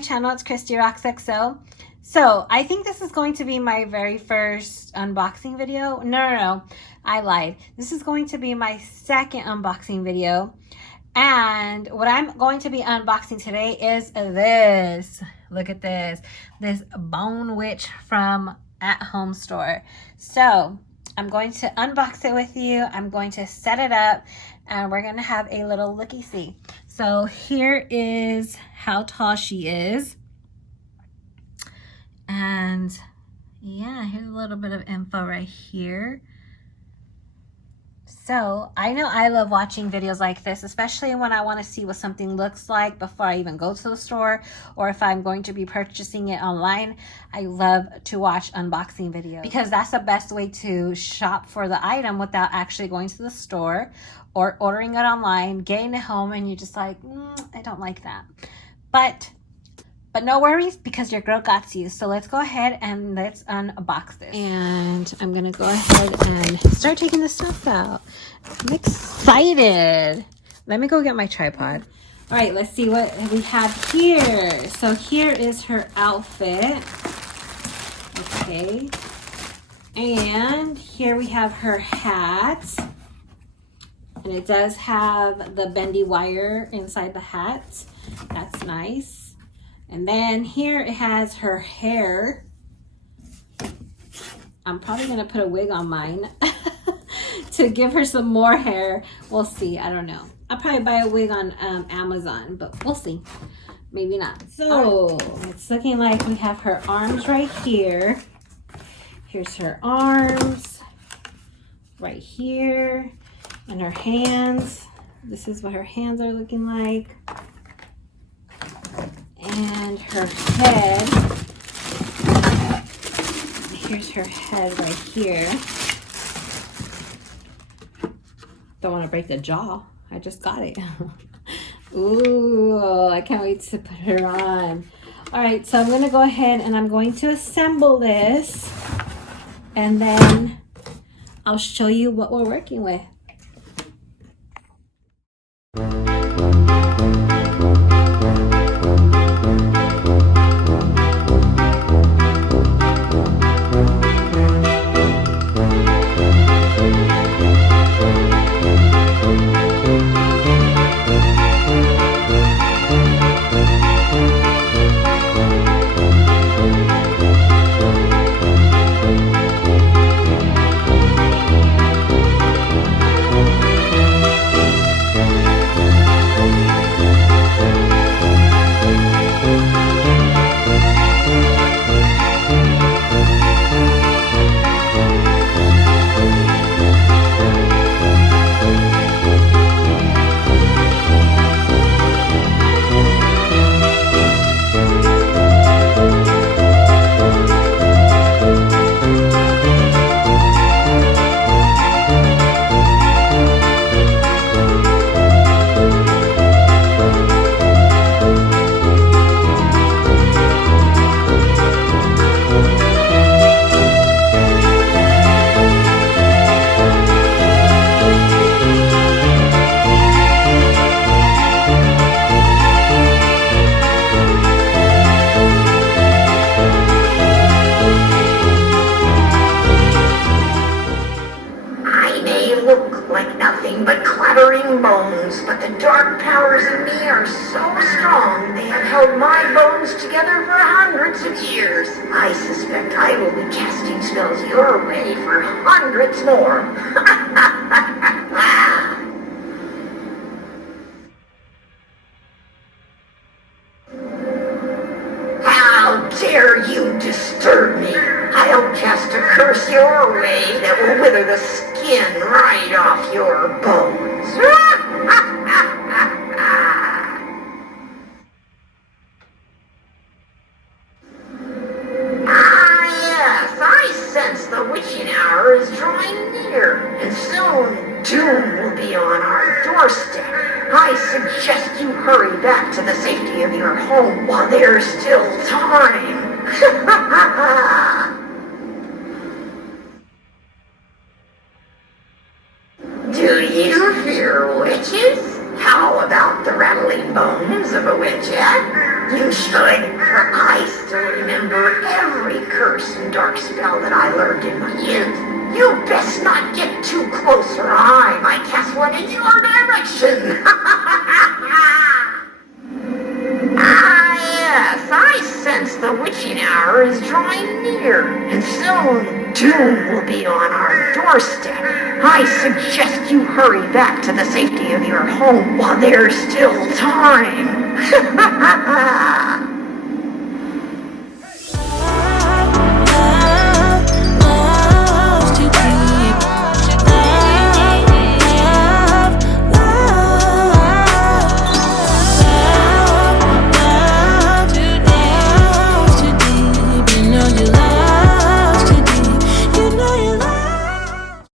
my channel. It's ChristyRocksXO. So I think this is going to be my very first unboxing video. No, I lied. This is going to be my second unboxing video. And what I'm going to be unboxing today is this. Look at this. This Bone Witch from At Home Store. So I'm going to unbox it with you. I'm going to set it up and we're going to have a little looky-see. So here is how tall she is. And yeah, here's a little bit of info right here. So I know I love watching videos like this, especially when I want to see what something looks like before I even go to the store, or if I'm going to be purchasing it online. I love to watch unboxing videos because that's the best way to shop for the item without actually going to the store or ordering it online, getting it home, and you're just like, I don't like that. But no worries, because your girl got you. So let's go ahead and let's unbox this. And I'm gonna go ahead and start taking the stuff out. I'm excited. Let me go get my tripod. All right, let's see what we have here. So here is her outfit. Okay. And here we have her hat. And it does have the bendy wire inside the hat. That's nice. And then here it has her hair. I'm probably gonna put a wig on mine to give her some more hair. We'll see, I don't know. I'll probably buy a wig on Amazon, but we'll see. Maybe not. So it's looking like we have her arms right here. Here's her arms right here, and her hands. This is what her hands are looking like. And her head. Here's her head right here. Don't want to break the jaw. I just got it. Ooh, I can't wait to put her on. All right, so I'm going to go ahead and I'm going to assemble this. And then I'll show you what we're working with. But clattering bones, but the dark powers in me are so strong, they have held my bones together for hundreds of years. I suspect I will be casting spells your way for hundreds more. How dare you disturb me? I'll cast a curse your way that will wither the skin right off your bones. Yes, I sense the witching hour is drawing near, and soon doom will be on our doorstep. I suggest you hurry back to the safety of your home while there's still time. Do you fear witches? How about the rattling bones of a witch, eh? You should, for I still remember every curse and dark spell that I learned in my youth. You best not get too close or I might cast one in your direction. Ah, yes, I sense the witching hour is drawing near, and soon doom will be on our doorstep. I suggest you hurry back to the safety of your home while there's still time.